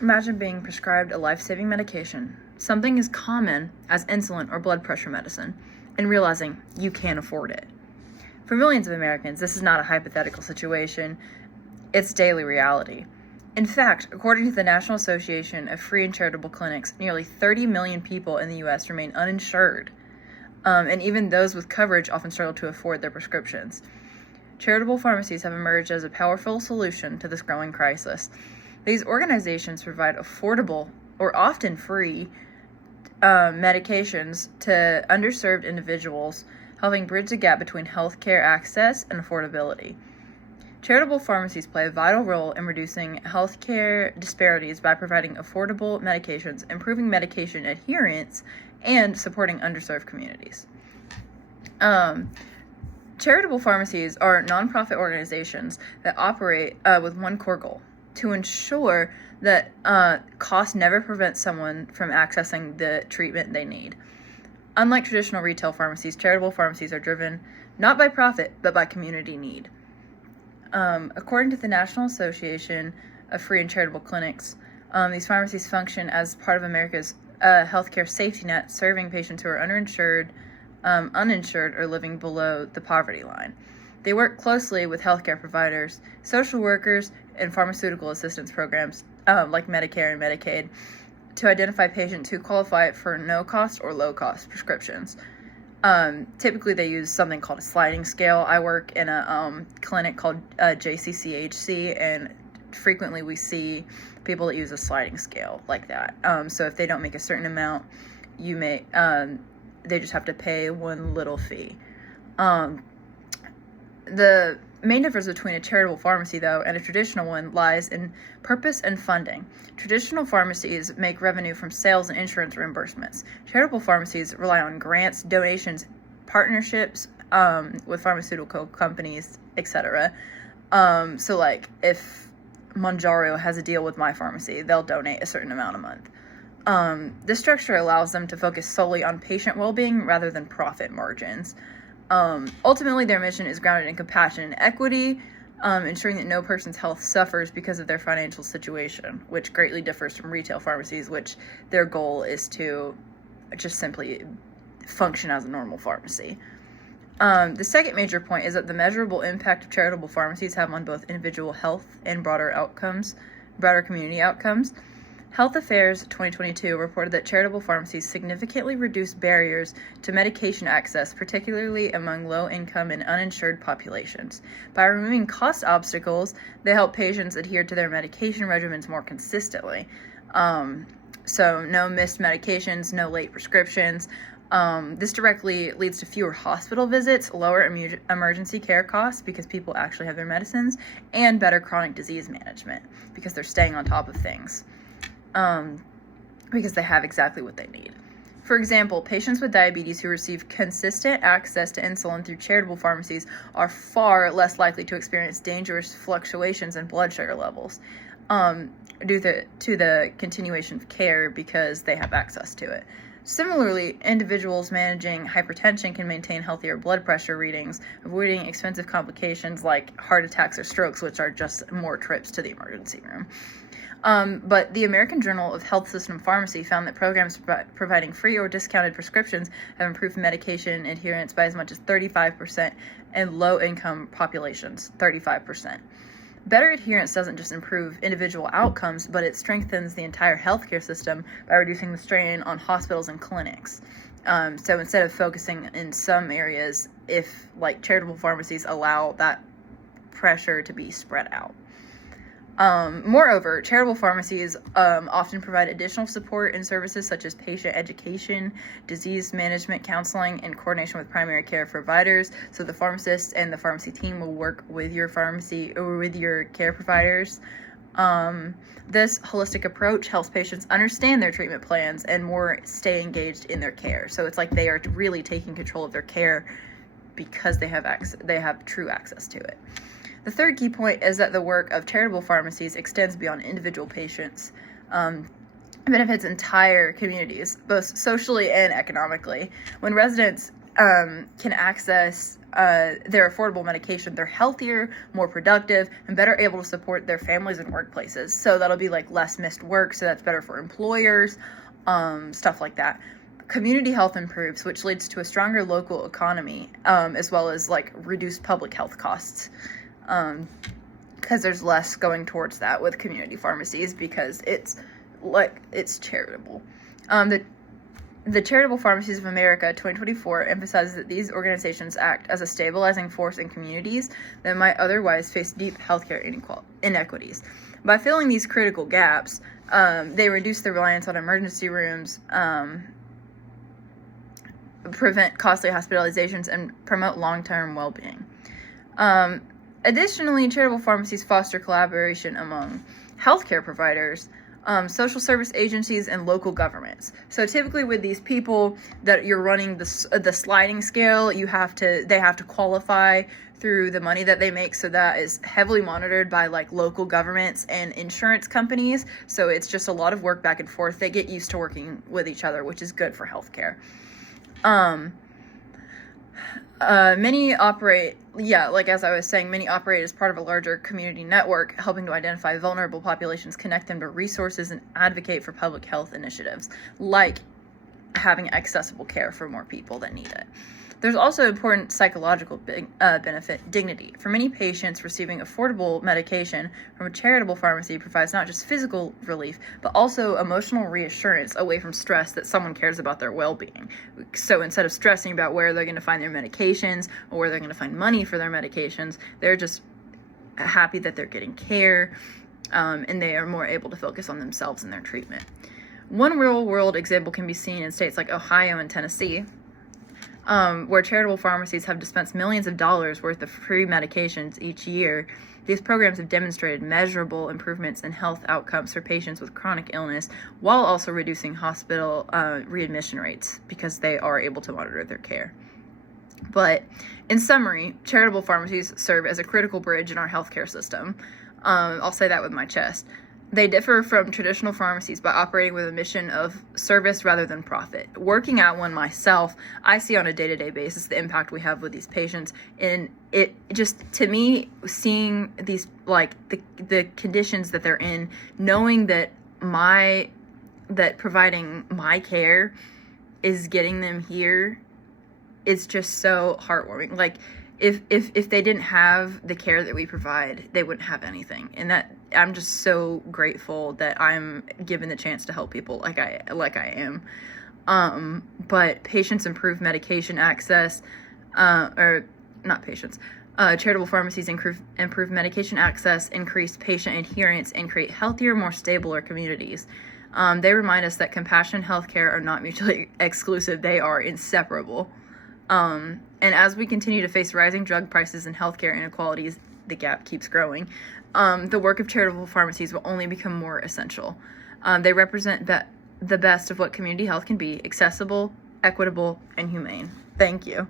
Imagine being prescribed a life-saving medication, something as common as insulin or blood pressure medicine, and realizing you can't afford it. For millions of Americans, this is not a hypothetical situation, it's daily reality. In fact, according to the National Association of Free and Charitable Clinics, nearly 30 million people in the U.S. remain uninsured, and even those with coverage often struggle to afford their prescriptions. Charitable pharmacies have emerged as a powerful solution to this growing crisis. These organizations provide affordable, or often free, medications to underserved individuals, helping bridge the gap between healthcare access and affordability. Charitable pharmacies play a vital role in reducing healthcare disparities by providing affordable medications, improving medication adherence, and supporting underserved communities. Charitable pharmacies are nonprofit organizations that operate with one core goal: to ensure that cost never prevents someone from accessing the treatment they need. Unlike traditional retail pharmacies, charitable pharmacies are driven not by profit, but by community need. According to the National Association of Free and Charitable Clinics, these pharmacies function as part of America's healthcare safety net, serving patients who are uninsured, or living below the poverty line. They work closely with healthcare providers, social workers, and pharmaceutical assistance programs like Medicare and Medicaid to identify patients who qualify for no-cost or low-cost prescriptions. Typically, they use something called a sliding scale. I work in a clinic called JCCHC, and frequently we see people that use a sliding scale like that. So if they don't make a certain amount, they just have to pay one little fee. The main difference between a charitable pharmacy, though, and a traditional one lies in purpose and funding. Traditional pharmacies make revenue from sales and insurance reimbursements. Charitable pharmacies rely on grants, donations, partnerships with pharmaceutical companies, etc. So, like, if Mounjaro has a deal with my pharmacy, they'll donate a certain amount a month. This structure allows them to focus solely on patient well-being rather than profit margins. Ultimately, their mission is grounded in compassion and equity, ensuring that no person's health suffers because of their financial situation, which greatly differs from retail pharmacies, which their goal is to just simply function as a normal pharmacy. The second major point is that the measurable impact of charitable pharmacies have on both individual health and broader community outcomes. Health Affairs 2022 reported that charitable pharmacies significantly reduce barriers to medication access, particularly among low-income and uninsured populations. By removing cost obstacles, they help patients adhere to their medication regimens more consistently. So no missed medications, no late prescriptions. This directly leads to fewer hospital visits, lower emergency care costs because people actually have their medicines, and better chronic disease management because they're staying on top of things. Because they have exactly what they need. For example, patients with diabetes who receive consistent access to insulin through charitable pharmacies are far less likely to experience dangerous fluctuations in blood sugar levels due to the continuation of care because they have access to it. Similarly, individuals managing hypertension can maintain healthier blood pressure readings, avoiding expensive complications like heart attacks or strokes, which are just more trips to the emergency room. But the American Journal of Health System Pharmacy found that programs providing free or discounted prescriptions have improved medication adherence by as much as 35% in low-income populations, 35%. Better adherence doesn't just improve individual outcomes, but it strengthens the entire healthcare system by reducing the strain on hospitals and clinics. So instead of focusing in some areas, if like charitable pharmacies allow that pressure to be spread out. Moreover, charitable pharmacies often provide additional support and services such as patient education, disease management, counseling, and coordination with primary care providers. So the pharmacist and the pharmacy team will work with your pharmacy or with your care providers. This holistic approach helps patients understand their treatment plans and more stay engaged in their care. So it's like they are really taking control of their care because they have true access to it. The third key point is that the work of charitable pharmacies extends beyond individual patients. It benefits entire communities, both socially and economically. When residents can access their affordable medication, they're healthier, more productive, and better able to support their families and workplaces. So that'll be like less missed work, so that's better for employers, stuff like that. Community health improves, which leads to a stronger local economy, as well as like reduced public health costs, because there's less going towards that with community pharmacies, because it's charitable. The Charitable Pharmacies of America 2024 emphasizes that these organizations act as a stabilizing force in communities that might otherwise face deep healthcare inequities. By filling these critical gaps, they reduce the reliance on emergency rooms, prevent costly hospitalizations, and promote long-term well-being. Additionally, charitable pharmacies foster collaboration among healthcare providers, social service agencies, and local governments. So typically with these people that you're running the sliding scale, they have to qualify through the money that they make, so that is heavily monitored by like local governments and insurance companies. So it's just a lot of work back and forth. They get used to working with each other, which is good for healthcare. Many operate, as I was saying, many operate as part of a larger community network, helping to identify vulnerable populations, connect them to resources, and advocate for public health initiatives, like having accessible care for more people that need it. There's also important psychological benefit, dignity. For many patients, receiving affordable medication from a charitable pharmacy provides not just physical relief, but also emotional reassurance away from stress that someone cares about their well-being. So instead of stressing about where they're going to find their medications or where they're going to find money for their medications, they're just happy that they're getting care, and they are more able to focus on themselves and their treatment. One real-world example can be seen in states like Ohio and Tennessee, where charitable pharmacies have dispensed millions of dollars worth of free medications each year. These programs have demonstrated measurable improvements in health outcomes for patients with chronic illness, while also reducing hospital readmission rates, because they are able to monitor their care. But in summary, charitable pharmacies serve as a critical bridge in our healthcare system. I'll say that with my chest. They differ from traditional pharmacies by operating with a mission of service rather than profit. Working at one myself, I see on a day-to-day basis the impact we have with these patients, and it just, to me, seeing these, like, the conditions that they're in, knowing that providing my care is getting them here, is just so heartwarming. Like, if they didn't have the care that we provide, they wouldn't have anything. And that, I'm just so grateful that I'm given the chance to help people like I am. But patients improve medication access, charitable pharmacies improve medication access, increase patient adherence, and create healthier, more stable communities. They remind us that compassion and healthcare are not mutually exclusive. They are inseparable. And as we continue to face rising drug prices and healthcare inequalities, the gap keeps growing. The work of charitable pharmacies will only become more essential. They represent the best of what community health can be: accessible, equitable, and humane. Thank you.